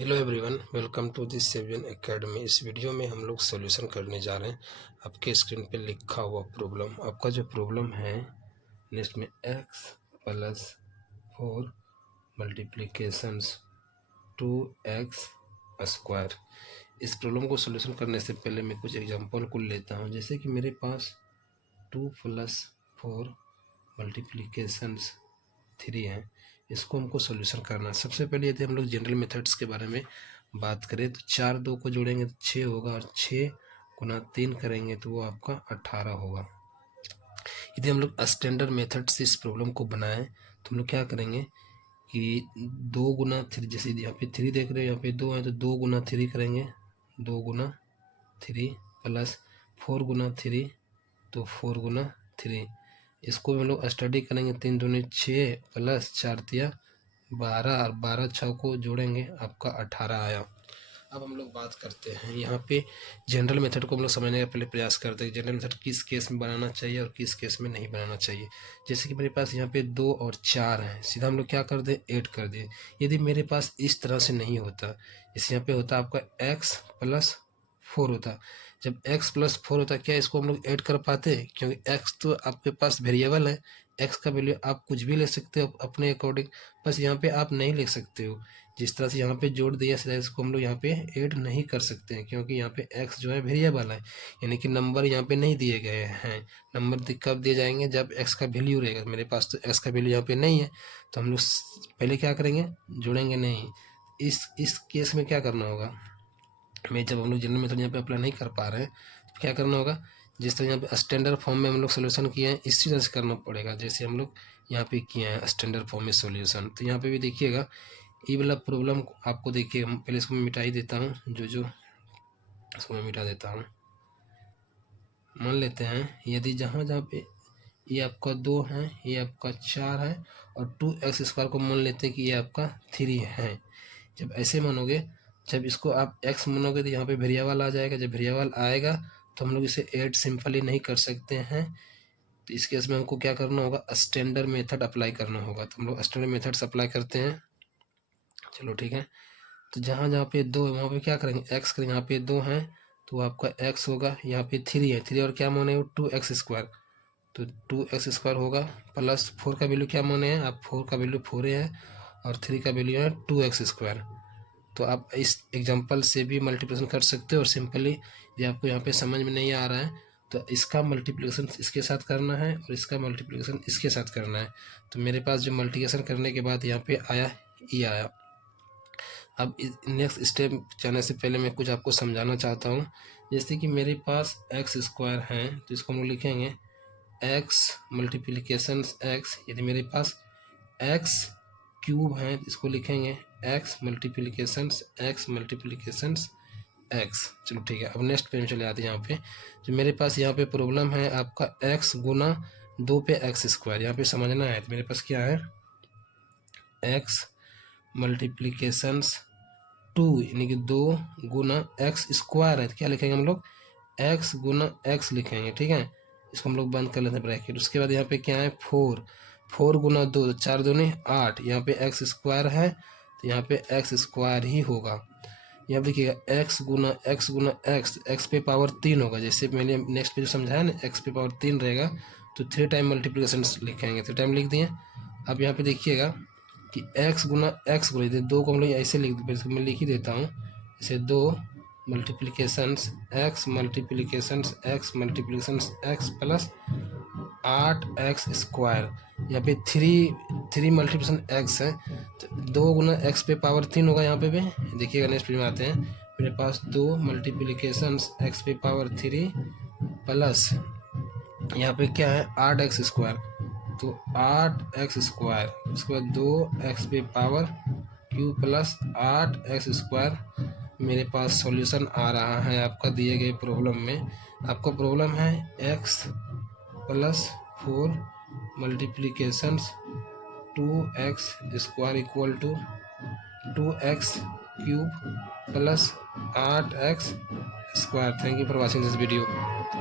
Hello everyone, welcome to this Savion academy. इस video में हम लोग सॉल्यूशन करने जा रहे हैं। आपके स्क्रीन पे लिखा हुआ प्रॉब्लम, आपका जो प्रॉब्लम है नेक्स्ट में x plus 4 multiplications 2x square. इस प्रॉब्लम को सॉल्यूशन करने से पहले मैं कुछ एग्जांपल को लेता हूं। जैसे कि मेरे पास 2 प्लस 4 मल्टीप्लिकेशंस 3 है, इसको हमको सॉल्यूशन करना है। सबसे पहले यदि हम लोग जनरल मेथड्स के बारे में बात करें तो 4 2 को जोड़ेंगे तो 6 होगा, और 6 गुना 3 करेंगे तो वो आपका 18 होगा। यदि हम लोग स्टैंडर्ड मेथड से इस प्रॉब्लम को बनाएं तो हम लोग क्या करेंगे कि 2 गुना 3, जैसे यहाँ पे 3 देख रहे हो, यहाँ पे 2 है तो 2 गुना 3 करेंगे, 2 गुना 3 प्लस 4 गुना 3 तो 4 गुना 3। इसको हम लोग स्टडी करेंगे, 3 दूनी 6 प्लस 4 तिया 12 और 12 6 को जोड़ेंगे आपका 18 आया। अब हम लोग बात करते हैं यहाँ पे जनरल मेथड को हम लोग समझने का पहले प्रयास करते हैं। जनरल मेथड किस केस में बनाना चाहिए और किस केस में नहीं बनाना चाहिए। जैसे कि मेरे पास यहाँ पे 2 और 4 हैं, सीधा हम लोग क्या कर दें, ऐड कर दें। यदि मेरे पास इस तरह से नहीं होता, इस यहाँ पे होता आपका x प्लस 4 होता। जब x प्लस 4 होता, क्या इसको हम लोग ऐड कर पाते हैं? क्योंकि x तो आपके पास वेरिएबल है, x का वैल्यू आप कुछ भी ले सकते हो अपने अकॉर्डिंग, बस यहाँ पे आप नहीं लिख सकते हो। जिस तरह से यहाँ पे जोड़ दिया, सीधा इसको हम लोग यहाँ पे ऐड नहीं कर सकते हैं, क्योंकि यहाँ पे x जो है वेरिएबल है, यानी कि नंबर यहाँ पे नहीं दिए गए हैं। नंबर कब दिए जाएंगे? जब x का वैल्यू रहेगा। मेरे पास तो x का वैल्यू यहाँ पे नहीं है, तो हम लोग पहले क्या करेंगे, जोड़ेंगे नहीं। इस केस में क्या करना होगा, जब हम लोग जनरल मेथड यहाँ पे अप्लाई नहीं कर पा रहे हैं तो क्या करना होगा, जिस तरह यहाँ पे स्टैंडर्ड फॉर्म में हम लोग सोल्यूशन किए हैं इसी तरह से करना पड़ेगा, जैसे हम लोग यहाँ पे किए हैं स्टैंडर्ड फॉर्म में सोल्यूशन। तो यहाँ पे भी देखिएगा, ये वाला प्रॉब्लम आपको देखिए, हम पहले इसको मैं मिटा ही देता हूँ, जो इसको मैं मिटा देता हूँ। मान लेते हैं यदि जहाँ पे ये आपका 2 है, ये आपका 4 है, और 2x स्क्वायर को मान लेते हैं कि ये आपका 3 है। जब ऐसे मानोगे, जब इसको आप x मानोगे तो यहाँ पे वेरिएबल आ जाएगा। जब वेरिएबल आएगा तो हम लोग इसे ऐड सिंपली नहीं कर सकते हैं, तो इस केस में हमको क्या करना होगा, स्टैंडर्ड मेथड अप्लाई करना होगा। तो हम लोग स्टैंडर्ड मेथड्स अप्लाई करते हैं। चलो ठीक है, तो जहाँ पे 2 है वहाँ पे क्या करेंगे, x करेंगे। यहाँ पे 2 है तो आपका x होगा, यहाँ पे 3 है, 3 और क्या माने 2x स्क्वायर, तो 2x स्क्वायर होगा, प्लस 4 का वैल्यू क्या माने हैं आप, 4 का वैल्यू 4 है, और 3 का वैल्यू है 2x स्क्वायर। तो आप इस एग्जांपल से भी मल्टीप्लिकेशन कर सकते हो, और सिंपली यदि आपको यहाँ पे समझ में नहीं आ रहा है तो इसका मल्टीप्लिकेशन इसके साथ करना है और इसका मल्टीप्लिकेशन इसके साथ करना है। तो मेरे पास जो मल्टीप्लिकेशन करने के बाद यहाँ पे आया, ये आया। अब नेक्स्ट स्टेप जाने से पहले मैं कुछ आपको समझाना चाहता हूँ। जैसे कि मेरे पास एक्स स्क्वायर है तो इसको हम लोग लिखेंगे एक्स मल्टीप्लिकेशन एक्स। यदि मेरे पास एक्स क्यूब है तो इसको लिखेंगे एक्स मल्टीप्लिकेशंस एक्स। चलो ठीक है, अब नेक्स्ट पे चले आते हैं। यहाँ पे जो मेरे पास यहाँ पे प्रॉब्लम है आपका एक्स गुना 2 पे एक्स स्क्वायर, यहाँ पे समझना है। तो मेरे पास क्या है, एक्स मल्टीप्लिकेशंस 2 यानी कि 2 गुना एक्स स्क्वायर है, तो क्या लिखेंगे हम लोग, एक्स गुना एक्स लिखेंगे। ठीक है, इसको हम लोग बंद कर लेते हैं ब्रैकेट। उसके बाद यहाँ पे क्या है, 4 गुना 2, 4 दूनी 8, यहाँ पे एक्स स्क्वायर है तो यहाँ पे एक्स स्क्वायर ही होगा। यहाँ देखिएगा एक्स गुना एक्स पे पावर 3 होगा। जैसे मैंने नेक्स्ट पे जो समझाया ना, एक्स पे पावर 3 रहेगा तो 3 टाइम मल्टीप्लिकेशन लिखेंगे, 3 टाइम लिख दिए। अब यहाँ पे देखिएगा कि एक्स गुना एक्स को लिख दे, 2 को हम लोग ऐसे लिख दे, इसको मैं लिख ही देता हूँ। जैसे 2 multiplications x plus 8x square. यहाँ पे 3 मल्टीप्लिकेशन x है तो 2 गुना x पे पावर 3 होगा। यहाँ पे भी देखिएगा, नेक्स्ट पेज में आते हैं। मेरे पास 2 मल्टीप्लिकेशन x पे पावर 3 प्लस यहाँ पे क्या है 8x स्क्वायर, तो 8x स्क्वायर, उसके बाद 2x पे power Q plus 8x square. मेरे पास सॉल्यूशन आ रहा है आपका दिए गए प्रॉब्लम में। आपका प्रॉब्लम है x plus 4 multiplications 2x square equal to 2x cube plus 8x square. Thank you for watching this video.